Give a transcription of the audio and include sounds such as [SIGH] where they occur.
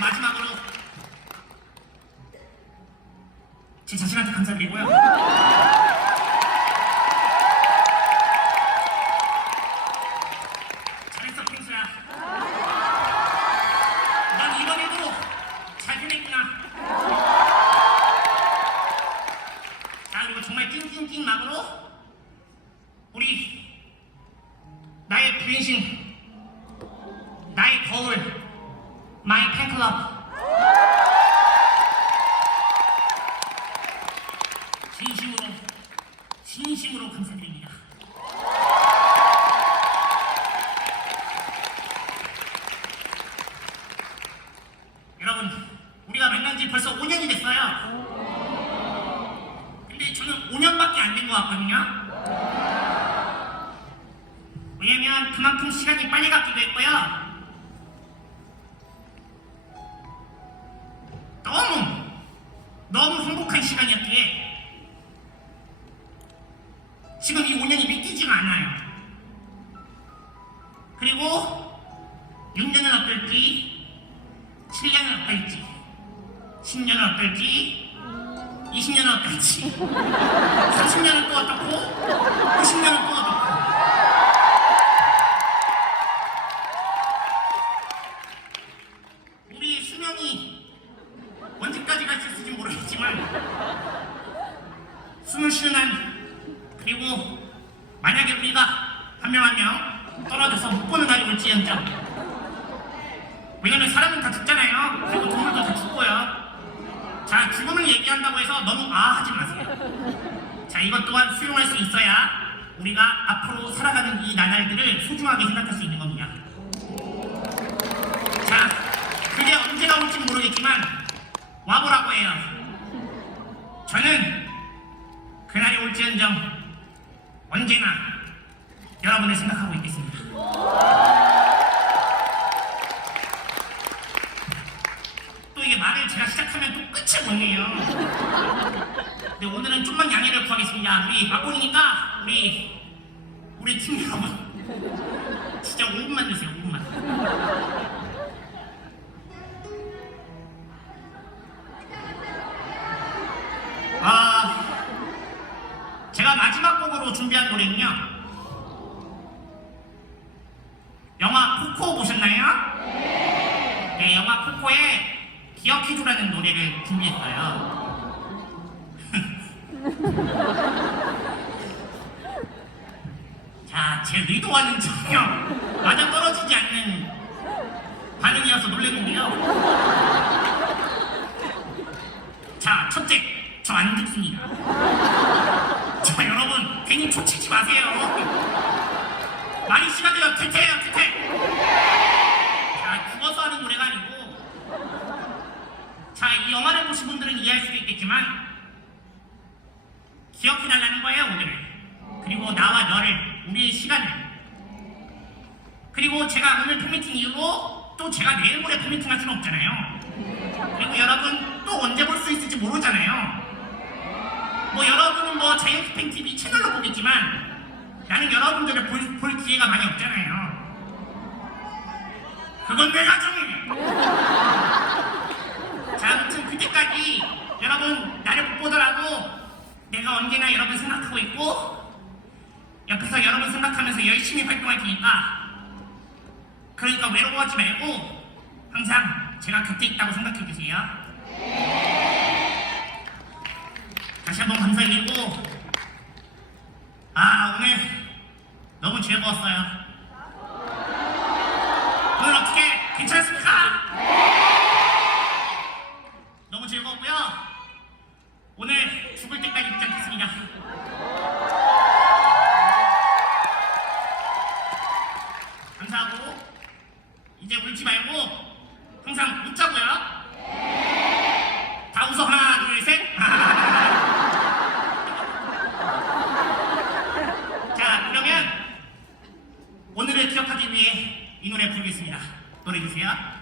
마지막으로 제 자신한테 감사드리고요. 잘했어, 펭수야. 난 이번에도 잘 해냈구나. 자, 그리고 정말 낑낑낑 막으로 우리 나의 부인신, 나의 거울, 마이 팬클럽. 진심으로, 진심으로 감사드립니다. 여러분, 우리가 만난 지 벌써 5년이 됐어요. 근데 저는 5년밖에 안 된 것 같거든요. 왜냐면 그만큼 시간이 빨리 갔기도 했고요. 너무, 너무 행복한 시간이었기에 지금 이 5년이 믿기지가 않아요. 그리고 6년은 어떨지 7년은 어떨지 10년은 어떨지 20년은 어떨지 30년은 또 어떻고 50년은 또 어떻고 우리 수명이 언제까지가 있을지 모르겠지만 숨을 쉬는 한 그리고 만약에 우리가 한 명 한 명 떨어져서 못 보는 날이 올지언정 왜냐면 사람은 다 죽잖아요. 그리고 동물도 다 죽고요. 자, 죽음을 얘기한다고 해서 너무 아 하지 마세요. 자, 이것 또한 수용할 수 있어야 우리가 앞으로 살아가는 이 나날들을 소중하게 생각할 수 있는 겁니다. 자, 그게 언제가 올지 모르겠지만 와보라고 해요. 저는 그날이 올지언정 언제나 여러분을 생각하고 있겠습니다. 또 이게 말을 제가 시작하면 또 끝이 뭐네요. 근데 오늘은 좀만 양해를 구하겠습니다. 우리 막공이니까 우리 우리 팀 여러분 진짜 5분만 주세요. 5분만. 아 제가 마지막 곡으로 준비한 노래는요. 영화 코코 보셨나요? 네, 영화 코코의 기억해주라는 노래를 준비했어요. [LAUGHS] 자, 제 의도와는 전혀 맞아 떨어지지 않는 반응이어서 놀랐는데요. 자, 첫째, 저 안 듣습니다. 괜히 초치지 마세요. 많이 심하게요. 퇴퇴해요, 퇴퇴. 자, 죽어서 하는 노래가 아니고 자, 이 영화를 보신 분들은 이해할 수도 있겠지만 기억해달라는 거예요, 오늘을. 그리고 나와 너를, 우리의 시간을. 그리고 제가 오늘 팬미팅 이후로 또 제가 내일 모레 팬미팅 할 수는 없잖아요. 그리고 여러분 또 언제 볼 수 있을지 모르잖아요. 뭐 자이언트팬 TV 채널로 보겠지만 나는 여러분들을 볼, 볼 기회가 많이 없잖아요. 그건 내가 정해. 자, 아무튼 그때까지 여러분 나를 못 보더라도 내가 언제나 여러분 생각하고 있고 옆에서 여러분 생각하면서 열심히 활동할 테니까 그러니까 외로워하지 말고 항상 제가 곁에 있다고 생각해 주세요. 다시 한번 감사드리고. 아 오늘 너무 즐거웠어요. 오늘 어떻게 괜찮습니까? 네. 너무 즐거웠고요. 오늘 죽을 때까지 입지 않겠습니다. 감사하고 이제 울지 말고 항상 웃자고요. 主席啊